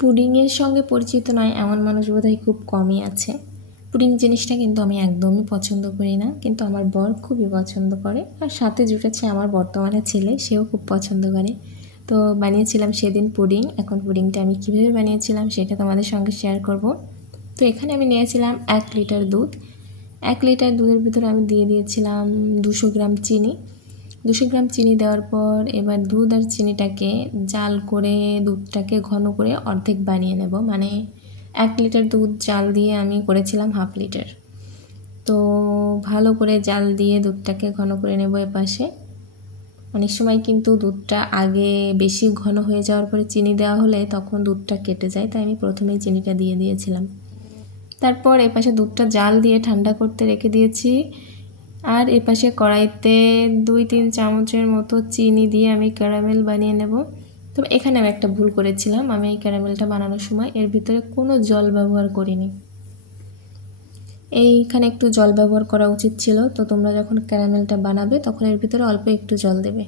পুডিংয়ের সঙ্গে পরিচিত নয় এমন মানুষ বোধহয় খুব কমই আছে। পুডিং জিনিসটা কিন্তু আমি একদমই পছন্দ করি না, কিন্তু আমার বর খুবই পছন্দ করে, আর সাথে জুটেছে আমার বর্তমানে ছেলে, সেও খুব পছন্দ করে। তো বানিয়েছিলাম সেদিন পুডিং। এখন পুডিংটা আমি কীভাবে বানিয়েছিলাম সেটা তোমাদের সঙ্গে শেয়ার করব। তো এখানে আমি নিয়েছিলাম 1 লিটার দুধ। 1 লিটার দুধের ভিতরে আমি দিয়ে দিয়েছিলাম 200 গ্রাম চিনি। 200 গ্রাম চিনি দেওয়ার পর এবার দুধ আর চিনিটাকে জাল করে দুধটাকে ঘন করে অর্ধেক বানিয়ে নেব। মানে 1 লিটার দুধ জাল দিয়ে আমি করেছিলাম হাফ লিটার। তো ভালো করে জাল দিয়ে দুধটাকে ঘন করে নেব এপাশে। অনেক সময় কিন্তু দুধটা আগে বেশি ঘন হয়ে যাওয়ার পরে চিনি দেওয়া হলে তখন দুধটা কেটে যায়, তাই আমি প্রথমেই চিনিটা দিয়ে দিয়েছিলাম। তারপর এপাশে দুধটা জাল দিয়ে ঠান্ডা করতে রেখে দিয়েছি, আর এপাশে কড়াইতে 2-3 চামচের মতো চিনি দিয়ে আমি ক্যারামেল বানিয়ে নেব। তবে এখানে আমি একটা ভুল করেছিলাম, আমি এই ক্যারামেলটা বানানোর সময় এর ভিতরে কোনো জল ব্যবহার করিনি। এইখানে একটু জল ব্যবহার করা উচিত ছিল। তো তোমরা যখন ক্যারামেলটা বানাবে তখন এর ভিতরে অল্প একটু জল দেবে।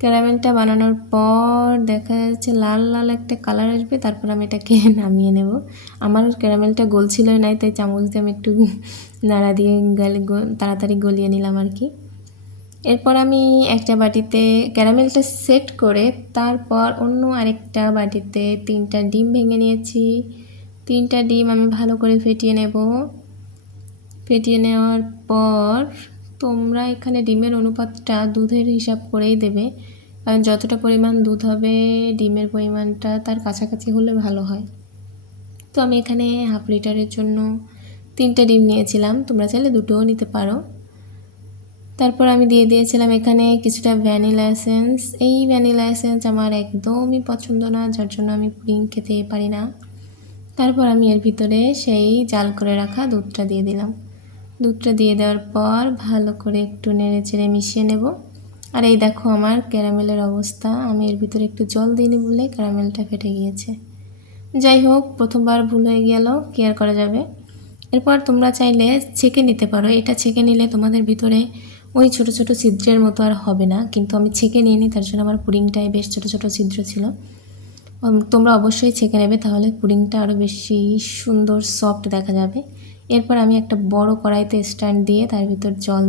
ক্যারামেলটা বানানোর পর দেখা যাচ্ছে লাল লাল একটা কালার আসবে, তারপর আমি এটাকে নামিয়ে নেব। আমার ক্যারামেলটা গলছিলই নাই, তাই চামচ দিয়ে আমি একটু নাড়া দিয়ে তাড়াতাড়ি গলিয়ে নিলাম আর কি। এরপর আমি একটা বাটিতে ক্যারামেলটা সেট করে তারপর অন্য আরেকটা বাটিতে 3টা ডিম ভেঙে নিয়েছি। 3টা ডিম আমি ভালো করে ফেটিয়ে নেব। ফেটিয়ে নেওয়ার পর তোমরা এখানে ডিমের অনুপাতটা দুধের হিসাব করেই দেবে, কারণ যতটা পরিমাণ দুধ হবে ডিমের পরিমাণটা তার কাছাকাছি হলে ভালো হয়। তো আমি এখানে হাফ লিটারের জন্য 3টা ডিম নিয়েছিলাম, তোমরা চাইলে 2টোও নিতে পারো। তারপর আমি দিয়ে দিয়েছিলাম এখানে কিছুটা ভ্যানিলা এসেন্স। এই ভ্যানিলা এসেন্স আমার একদমই পছন্দ না, যার জন্য আমি পুডিং খেতেই পারি না। তারপর আমি এর ভিতরে সেই জাল করে রাখা দুধটা দিয়ে দিলাম। দুধটা দিয়ে দেওয়ার পর ভালো করে একটু নেড়ে চেড়ে মিশিয়ে নেব। আর এই দেখো আমার ক্যারামেলের অবস্থা, আমি এর ভিতরে একটু জল দিইনি বলে ক্যারামেলটা ফেটে গিয়েছে। যাই হোক, প্রথমবার ভুল হয়ে গেল, কি আর করা যাবে। এরপর তোমরা চাইলে ছেঁকে নিতে পারো। এটা ছেঁকে নিলে তোমাদের ভিতরে ওই ছোট ছোট ছিদ্রের মতো আর হবে না, কিন্তু আমি ছেঁকে নিইনি, তার জন্য আমার পুডিংটায় বেশ ছোট ছোট ছিদ্র ছিল। তোমরা অবশ্যই ছেঁকে নেবে, তাহলে পুডিংটা আরও বেশি সুন্দর সফট দেখা যাবে। এরপর আমি একটা বড় কড়াইতে স্ট্যান্ড দিয়ে তার ভিতর জল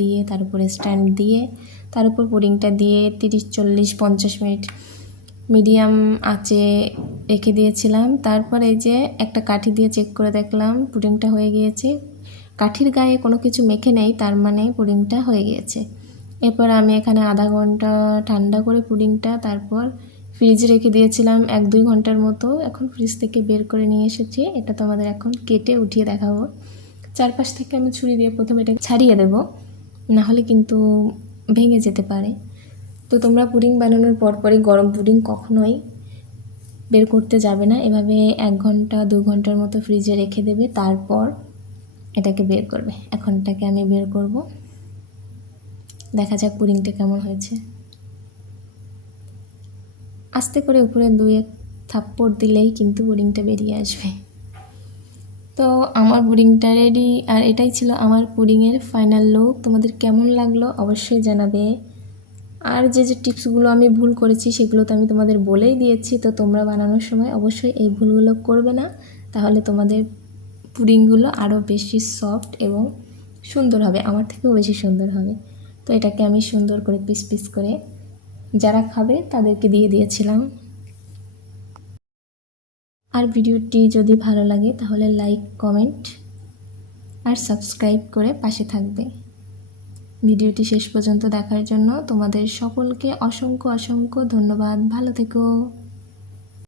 দিয়ে তার উপরে স্ট্যান্ড দিয়ে তার উপর পুডিংটা দিয়ে 30-40-50 মিনিট মিডিয়াম আঁচে রেখে দিয়েছিলাম। তারপর এই যে একটা কাঠি দিয়ে চেক করে দেখলাম পুডিংটা হয়ে গিয়েছে। কাঠির গায়ে কোনো কিছু মেখে নেই, তার মানে পুডিংটা হয়ে গিয়েছে। এরপর আমি এখানে আধা ঘন্টা ঠান্ডা করে পুডিংটা তারপর ফ্রিজে রেখে দিয়েছিলাম 1-2 ঘন্টার মতো। এখন ফ্রিজ থেকে বের করে নিয়ে এসেছি, এটা তোমাদের এখন কেটে উঠিয়ে দেখাবো। চারপাশ থেকে আমি ছুরি দিয়ে প্রথমে এটা ছাড়িয়ে দেব, নাহলে কিন্তু ভেঙে যেতে পারে। তো তোমরা পুডিং বানানোর পরপরই গরম পুডিং কখনোই বের করতে যাবে না, এভাবে 1 ঘন্টা 2 ঘন্টার মতো ফ্রিজে রেখে দেবে, তারপর এটাকে বের করবে। এখন এটাকে আমি বের করব, দেখা যাক পুডিংটা কেমন হয়েছে। আস্তে করে উপরে 2-1 থাপ্পড় দিলেই কিন্তু পুডিংটা বেরিয়ে আসবে। তো আমার পুডিংটা রেডি, আর এটাই ছিল আমার পুডিংয়ের ফাইনাল লুক। তোমাদের কেমন লাগলো অবশ্যই জানাবে। আর যে যে টিপসগুলো আমি ভুল করেছি সেগুলো তো আমি তোমাদের বলেই দিয়েছি, তো তোমরা বানানোর সময় অবশ্যই এই ভুলগুলো করবে না, তাহলে তোমাদের পুডিংগুলো আরও বেশি সফট এবং সুন্দর হবে, আমার থেকেও বেশি সুন্দর হবে। তো এটাকে আমি সুন্দর করে পিস পিস করে যারা খাবে তাদেরকে দিয়ে দিয়েছিলাম। আর ভিডিওটি যদি ভালো লাগে তাহলে লাইক, কমেন্ট আর সাবস্ক্রাইব করে পাশে থাকবে। ভিডিওটি শেষ পর্যন্ত দেখার জন্য তোমাদের সকলকে অসংখ্য অসংখ্য ধন্যবাদ। ভালো থেকো।